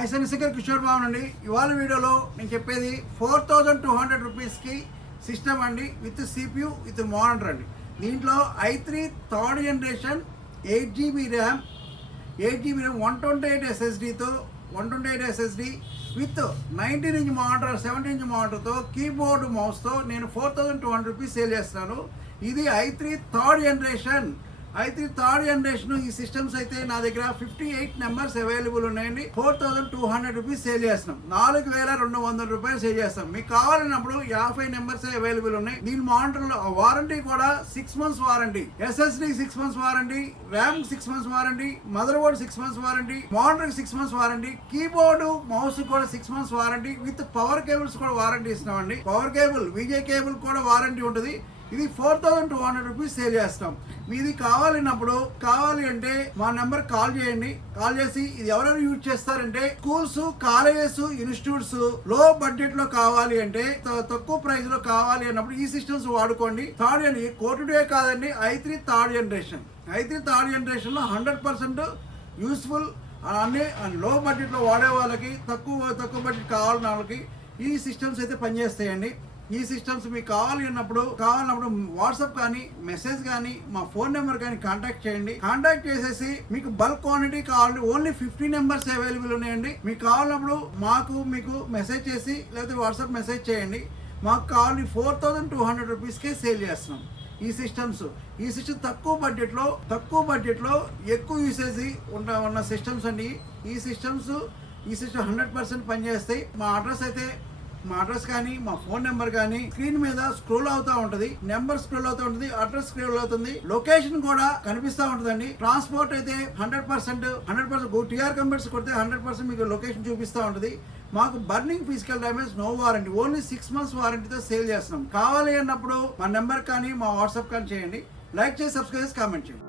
Hi శనిశేఖర్ Kishore Babu అండి. ఇవాళ వీడియోలో నేను చెప్పేది 4200 రూపీస్కి సిస్టమ్ అండి, విత్ సిపియు విత్ మానిటర్ అండి. దీంట్లో i3 third generation 8GB RAM 128 SSDతో 128 SSD విత్ 19" మానిటర్ 17" మానిటర్తో కీబోర్డ్ మౌస్తో నేను 4200 రూపీస్ సేల్ చేస్తున్నాను. ఇది i3 థర్డ్ జనరేషన్. ఈ సిస్టమ్స్ అయితే నా దగ్గర 58 నెంబర్స్ అవైలబుల్ ఉన్నాయండి. 4200 రూపీస్ సేల్ చేస్తున్నాం. 4200 రూపాయలు సేల్ చేస్తాం. మీకు కావాలన్నప్పుడు 50 నెంబర్స్ అవైలబుల్ ఉన్నాయి. దీని మానిటర్ వారంటీ కూడా 6 months warranty, SSD 6 months warranty, RAM 6 months warranty, mother board 6 months warranty, monitor 6 months warranty, keyboard mouse కూడా 6 months warranty, with power cables కూడా వారంటీ ఇస్తున్నామండి. పవర్ కేబుల్ విజే కేబుల్ కూడా warranty ఉంటుంది. ఇది 4200 rupees sale చేస్తాం. మీది కావాలి అంటే మా నెంబర్ కాల్ చేయండి. కాల్ చేసి ఇది ఎవరెవరు యూజ్ చేస్తారంటే స్కూల్స్, కాలేజెస్, ఇన్స్టిట్యూట్స్ లో బడ్జెట్ లో కావాలి అంటే, తక్కువ ప్రైస్ లో కావాలి అన్నప్పుడు ఈ సిస్టమ్స్ వాడుకోండి. థర్డ్ అండి, కోర్టుడే కాదండి, i3 థర్డ్ జనరేషన్ లో 100% యూస్ఫుల్. అన్ని లో బడ్జెట్ లో వాడే వాళ్ళకి, తక్కువ బడ్జెట్ కావాలన్న వాళ్ళకి ఈ సిస్టమ్స్ అయితే పనిచేస్తాయండి. ఈ సిస్టమ్స్ మీకు కావాలన్నప్పుడు వాట్సాప్ కానీ, మెసేజ్ కానీ, మా ఫోన్ నెంబర్ కానీ కాంటాక్ట్ చేయండి. కాంటాక్ట్ చేసేసి మీకు బల్క్ క్వాంటిటీ కావాలి, ఓన్లీ 50 నెంబర్స్ అవైలబుల్ ఉన్నాయండి. మీకు కావాలన్నప్పుడు మీకు మెసేజ్ చేసి లేకపోతే వాట్సాప్ మెసేజ్ చేయండి. మాకు కావాలి 4200 రూపీస్కే సేల్ చేస్తున్నాం. ఈ సిస్టమ్ తక్కువ బడ్జెట్లో ఎక్కువ యూసేజ్ ఉన్న సిస్టమ్స్ అండి. ఈ సిస్టమ్ 100% పనిచేస్తాయి. మా అడ్రస్ కానీ, మా ఫోన్ నెంబర్ కానీ స్క్రీన్ మీద స్క్రోల్ అవుతూ ఉంటుంది. నెంబర్ స్క్రోల్ అవుతూ ఉంటుంది, అడ్రస్ స్క్రోల్ అవుతుంది, లొకేషన్ కూడా కనిపిస్తూ ఉంటుందండి. ట్రాన్స్పోర్ట్ అయితే 100% టీఆర్ కంపెనీస్ కొడితే 100% మీకు లొకేషన్ చూపిస్తూ ఉంటుంది. మాకు burning physical damage no warranty, only 6 months వారంటీతో సేల్ చేస్తున్నాం. కావాలి అన్నప్పుడు మా నెంబర్ కానీ, మా వాట్సాప్ కానీ చేయండి. లైక్ చేసి, సబ్స్క్రైబ్ చేసి, కామెంట్ చేయండి.